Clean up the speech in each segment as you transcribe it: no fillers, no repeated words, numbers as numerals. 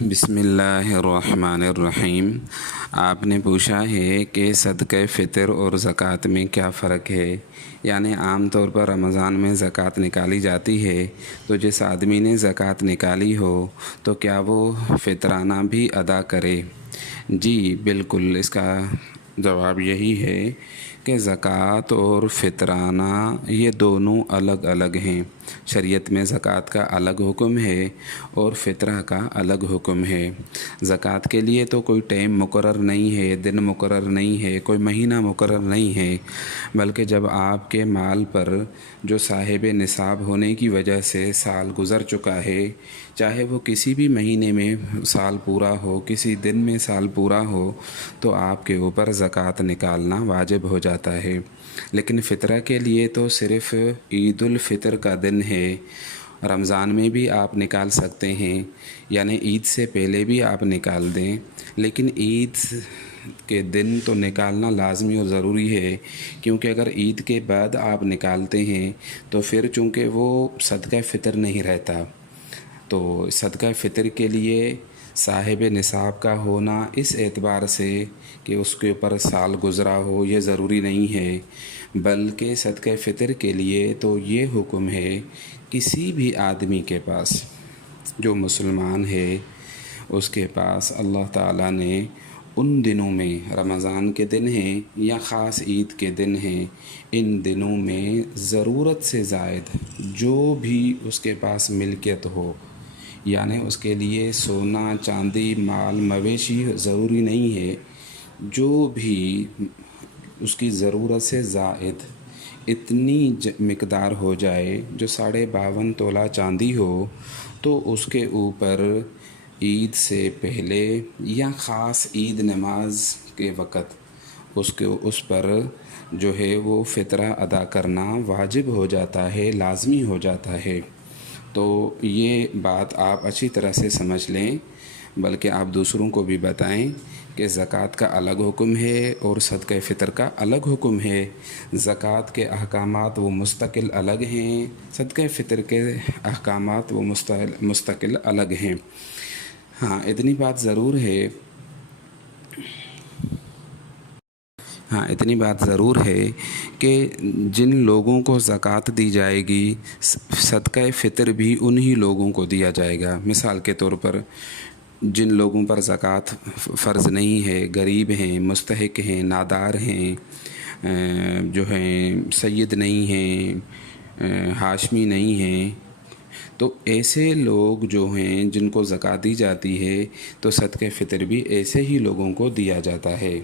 بسم اللہ الرحمن الرحیم۔ آپ نے پوچھا ہے کہ صدقہ فطر اور زکوٰۃ میں کیا فرق ہے، یعنی عام طور پر رمضان میں زکوٰۃ نکالی جاتی ہے، تو جس آدمی نے زکوٰۃ نکالی ہو تو کیا وہ فطرانہ بھی ادا کرے؟ جی بالکل، اس کا جواب یہی ہے کہ زکوٰۃ اور فطرانہ یہ دونوں الگ الگ ہیں۔ شریعت میں زکوٰۃ کا الگ حکم ہے اور فطرہ کا الگ حکم ہے۔ زکوٰۃ کے لیے تو کوئی ٹائم مقرر نہیں ہے، دن مقرر نہیں ہے، کوئی مہینہ مقرر نہیں ہے، بلکہ جب آپ کے مال پر جو صاحب نصاب ہونے کی وجہ سے سال گزر چکا ہے، چاہے وہ کسی بھی مہینے میں سال پورا ہو، کسی دن میں سال پورا ہو، تو آپ کے اوپر زکوٰۃ نکالنا واجب ہو جاتا ہے۔ لیکن فطرہ کے لیے تو صرف عید الفطر کا دن ہے۔ رمضان میں بھی آپ نکال سکتے ہیں، یعنی عید سے پہلے بھی آپ نکال دیں، لیکن عید کے دن تو نکالنا لازمی اور ضروری ہے، کیونکہ اگر عید کے بعد آپ نکالتے ہیں تو پھر چونکہ وہ صدقہ فطر نہیں رہتا۔ تو صدقہ فطر کے لیے صاحب نصاب کا ہونا اس اعتبار سے کہ اس کے اوپر سال گزرا ہو یہ ضروری نہیں ہے، بلکہ صدقہ فطر کے لیے تو یہ حکم ہے کسی بھی آدمی کے پاس جو مسلمان ہے، اس کے پاس اللہ تعالیٰ نے ان دنوں میں، رمضان کے دن ہیں یا خاص عید کے دن ہیں، ان دنوں میں ضرورت سے زائد جو بھی اس کے پاس ملکیت ہو، یعنی اس کے لیے سونا چاندی مال مویشی ضروری نہیں ہے، جو بھی اس کی ضرورت سے زائد اتنی مقدار ہو جائے جو 52.5 تولہ چاندی ہو، تو اس کے اوپر عید سے پہلے یا خاص عید نماز کے وقت اس پر جو ہے وہ فطرہ ادا کرنا واجب ہو جاتا ہے، لازمی ہو جاتا ہے۔ تو یہ بات آپ اچھی طرح سے سمجھ لیں، بلکہ آپ دوسروں کو بھی بتائیں کہ زکوٰۃ کا الگ حکم ہے اور صدقہ فطر کا الگ حکم ہے۔ زکوٰۃ کے احکامات وہ مستقل الگ ہیں، صدقہ فطر کے احکامات وہ مستقل الگ ہیں۔ ہاں اتنی بات ضرور ہے کہ جن لوگوں کو زکوٰۃ دی جائے گی، صدقہ فطر بھی انہی لوگوں کو دیا جائے گا۔ مثال کے طور پر جن لوگوں پر زکوٰۃ فرض نہیں ہے، غریب ہیں، مستحق ہیں، نادار ہیں، جو ہیں سید نہیں ہیں، ہاشمی نہیں ہیں، تو ایسے لوگ جو ہیں جن کو زکوٰۃ دی جاتی ہے تو صدقہ فطر بھی ایسے ہی لوگوں کو دیا جاتا ہے۔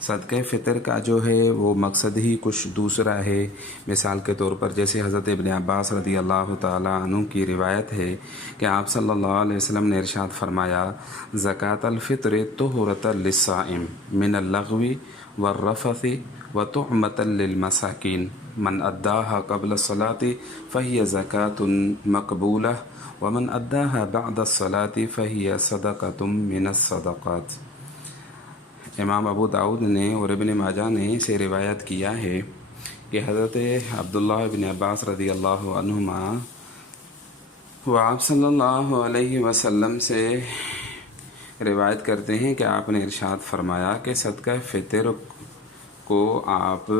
صدقہ فطر کا جو ہے وہ مقصد ہی کچھ دوسرا ہے۔ مثال کے طور پر جیسے حضرت ابن عباس رضی اللہ تعالیٰ عنہ کی روایت ہے کہ آپ صلی اللہ علیہ وسلم نے ارشاد فرمایا، زکوٰۃ الفطر طہرۃ للصائم من اللغو والرفث وطعمۃ للمساکین من اداها قبل الصلاة فہی زکوٰۃ مقبولہ ومن اداها بعد الصلاة فہی صدقۃ من الصدقات۔ امام ابو داؤد نے اور ابن ماجہ نے اسے روایت کیا ہے کہ حضرت عبداللہ ابن عباس رضی اللہ عنہما وہ آپ صلی اللہ علیہ وسلم سے روایت کرتے ہیں کہ آپ نے ارشاد فرمایا کہ صدقہ فطر کو آپ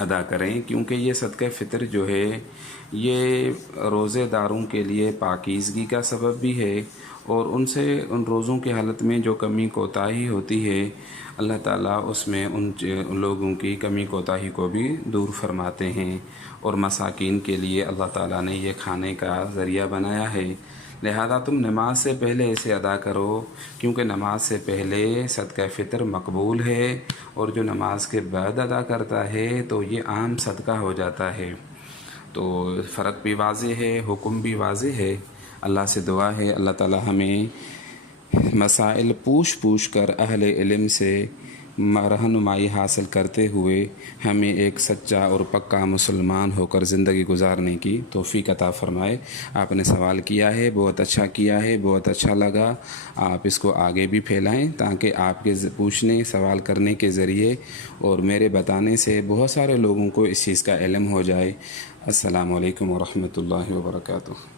ادا کریں، کیونکہ یہ صدقہ فطر جو ہے یہ روزے داروں کے لیے پاکیزگی کا سبب بھی ہے، اور ان روزوں کی حالت میں جو کمی کوتاہی ہوتی ہے اللہ تعالیٰ اس میں ان لوگوں کی کمی کوتاہی کو بھی دور فرماتے ہیں، اور مساکین کے لیے اللہ تعالیٰ نے یہ کھانے کا ذریعہ بنایا ہے۔ لہذا تم نماز سے پہلے اسے ادا کرو، کیونکہ نماز سے پہلے صدقہ فطر مقبول ہے، اور جو نماز کے بعد ادا کرتا ہے تو یہ عام صدقہ ہو جاتا ہے۔ تو فرق بھی واضح ہے، حکم بھی واضح ہے۔ اللہ سے دعا ہے اللہ تعالیٰ ہمیں مسائل پوچھ کر اہل علم سے رہنمائی حاصل کرتے ہوئے ہمیں ایک سچا اور پکا مسلمان ہو کر زندگی گزارنے کی توفیق عطا فرمائے۔ آپ نے سوال کیا ہے، بہت اچھا کیا ہے، بہت اچھا لگا۔ آپ اس کو آگے بھی پھیلائیں تاکہ آپ کے پوچھنے سوال کرنے کے ذریعے اور میرے بتانے سے بہت سارے لوگوں کو اس چیز کا علم ہو جائے۔ السلام علیکم ورحمۃ اللہ وبرکاتہ۔